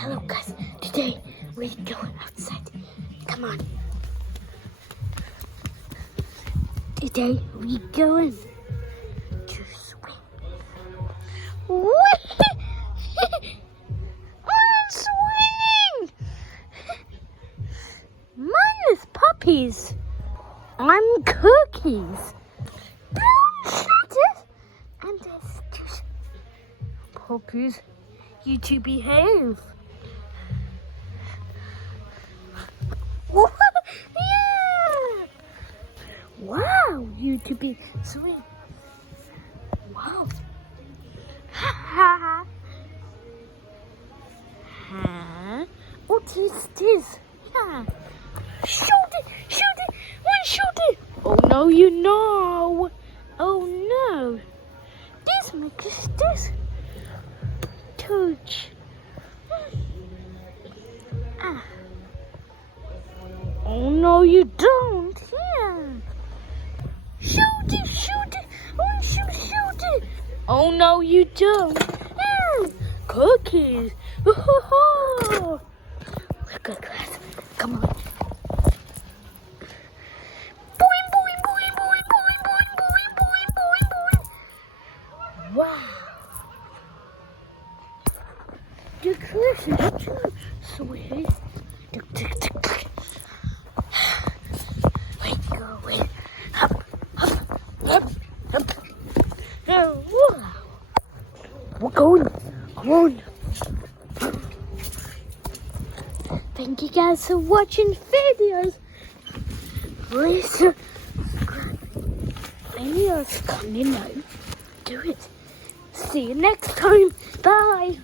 Hello guys, today we're going outside. Come on. Today we're going to swim. I'm swimming! Mine is Puppies. I'm Cookies. Don't shut it! And there's just Puppies. You two behave. Yeah! Wow, you two be sweet. Wow. Ha ha. What is this? Yeah. Shoot it! Shoot it! One shoot it! Oh no, you know. Oh no. This makes this. Touch. Ah. Oh no, you don't. Yeah. Shoot it, shoot it. Oh, shoot it. Oh no, you don't. Yeah. Cookies. Look at class. Come on. Boing, boing, boing, boing, boing, boing, boing, boing, boing, boing. Wow. The class is too sweet. We're going up, up, up, up. Oh, wow. We're going. Come on. Thank you guys for watching videos. Please subscribe. Videos coming out. Do it. See you next time. Bye.